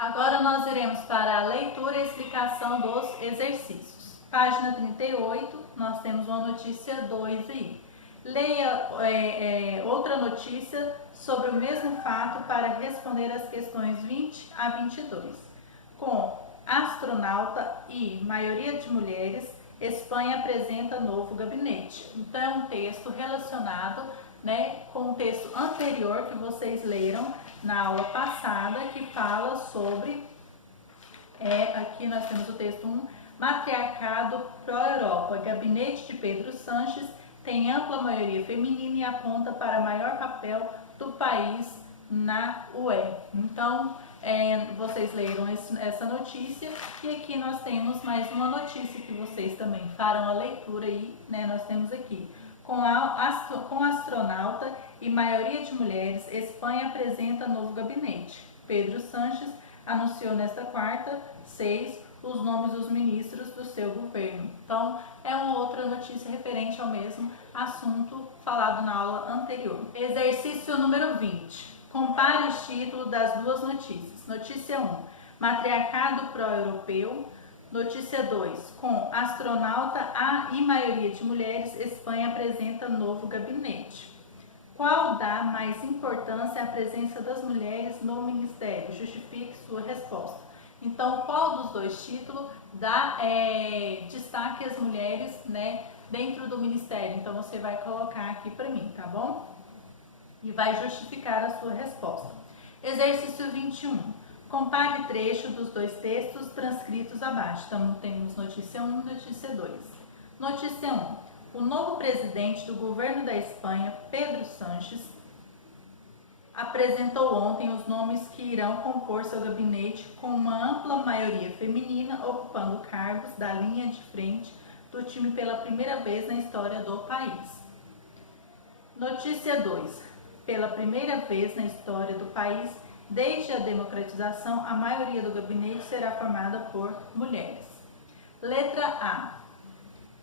Agora nós iremos para a leitura e explicação dos exercícios. Página 38, nós temos uma notícia 2 aí. Leia outra notícia sobre o mesmo fato para responder as questões 20 a 22. Com astronauta e maioria de mulheres, Espanha apresenta novo gabinete. Então é um texto relacionado, com o texto anterior que vocês leram na aula passada, que fala sobre, aqui nós temos o texto 1, Matriarcado pró-Europa. Gabinete de Pedro Sánchez tem ampla maioria feminina e aponta para maior papel do país na UE. Então, vocês leram essa notícia e aqui nós temos mais uma notícia que vocês também farão a leitura aí, nós temos aqui. Com astronauta e maioria de mulheres, Espanha apresenta novo gabinete. Pedro Sánchez anunciou nesta quarta, 6, os nomes dos ministros do seu governo. Então, é uma outra notícia referente ao mesmo assunto falado na aula anterior. Exercício número 20. Compare os títulos das duas notícias. Notícia 1, Matriarcado pró-europeu. Notícia 2, com astronauta e maioria de mulheres, Espanha apresenta novo gabinete. Qual dá mais importância à presença das mulheres no ministério? Justifique sua resposta. Então, qual dos dois títulos dá destaque às mulheres, dentro do ministério? Então, você vai colocar aqui para mim, tá bom? E vai justificar a sua resposta. Exercício 21. Compare trecho dos dois textos transcritos abaixo. Então, temos notícia 1 e notícia 2. Notícia 1. O novo presidente do governo da Espanha, Pedro Sánchez, apresentou ontem os nomes que irão compor seu gabinete com uma ampla maioria feminina ocupando cargos da linha de frente do time pela primeira vez na história do país. Notícia 2. Pela primeira vez na história do país, desde a democratização, a maioria do gabinete será formada por mulheres. Letra A.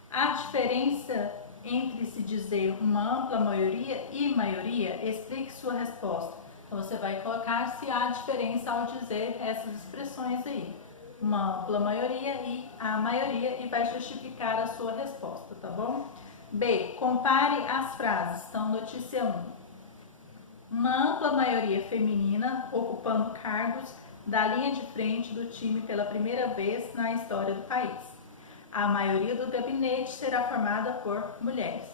A diferença entre se dizer uma ampla maioria e maioria, explique sua resposta. Então, você vai colocar se há diferença ao dizer essas expressões aí. Uma ampla maioria e a maioria, e vai justificar a sua resposta, tá bom? B. Compare as frases. Então, notícia 1. Uma ampla maioria feminina ocupando cargos da linha de frente do time pela primeira vez na história do país. A maioria do gabinete será formada por mulheres.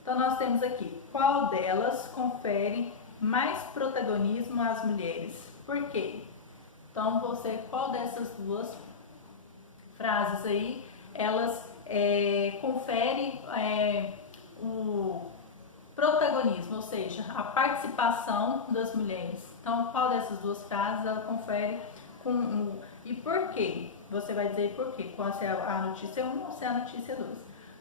Então, nós temos aqui, qual delas confere mais protagonismo às mulheres? Por quê? Então, qual dessas duas frases aí, elas conferem o protagonismo, ou seja, a participação das mulheres. Então, qual dessas duas frases ela confere e por quê? Você vai dizer por quê, qual é a notícia 1 ou se é a notícia 2.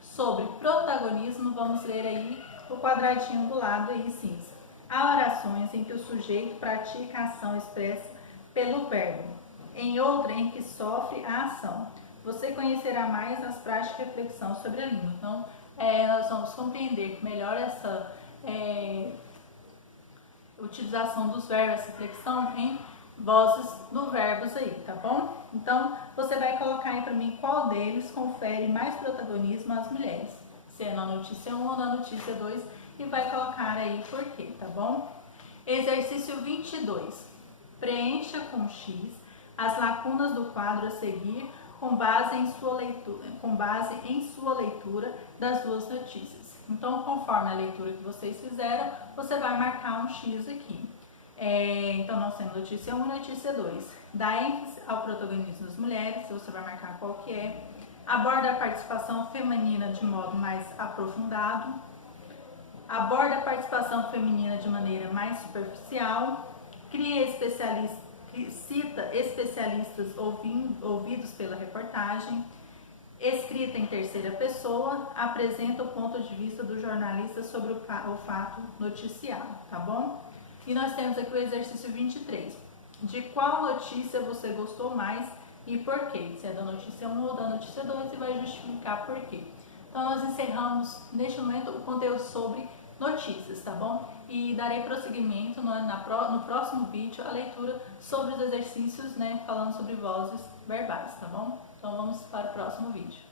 Sobre protagonismo, vamos ler aí o quadradinho do lado aí cinza. Há orações em que o sujeito pratica a ação expressa pelo verbo, em outra em que sofre a ação. Você conhecerá mais nas práticas de reflexão sobre a língua. Então, nós vamos compreender melhor essa utilização dos verbos, essa flexão em vozes do verbos aí, tá bom? Então, você vai colocar aí para mim qual deles confere mais protagonismo às mulheres, se é na notícia 1 ou na notícia 2, e vai colocar aí por quê, tá bom? Exercício 22. Preencha com X as lacunas do quadro a seguir com base em sua leitura das duas notícias. Então, conforme a leitura que vocês fizeram, você vai marcar um X aqui. Então, nós temos notícia 1 e notícia 2. Dá ênfase ao protagonismo das mulheres, você vai marcar qual que é. Aborda a participação feminina de modo mais aprofundado. Aborda a participação feminina de maneira mais superficial. Cita especialistas ouvidos pela reportagem. Escrita em terceira pessoa, apresenta o ponto de vista do jornalista sobre o fato noticiado, tá bom? E nós temos aqui o exercício 23. De qual notícia você gostou mais e por quê? Se é da notícia 1 ou da notícia 2, e vai justificar por quê. Então, nós encerramos, neste momento, o conteúdo sobre notícias, tá bom? e darei prosseguimento no próximo vídeo a leitura sobre os exercícios, né, falando sobre vozes verbais, tá bom? Então vamos para o próximo vídeo.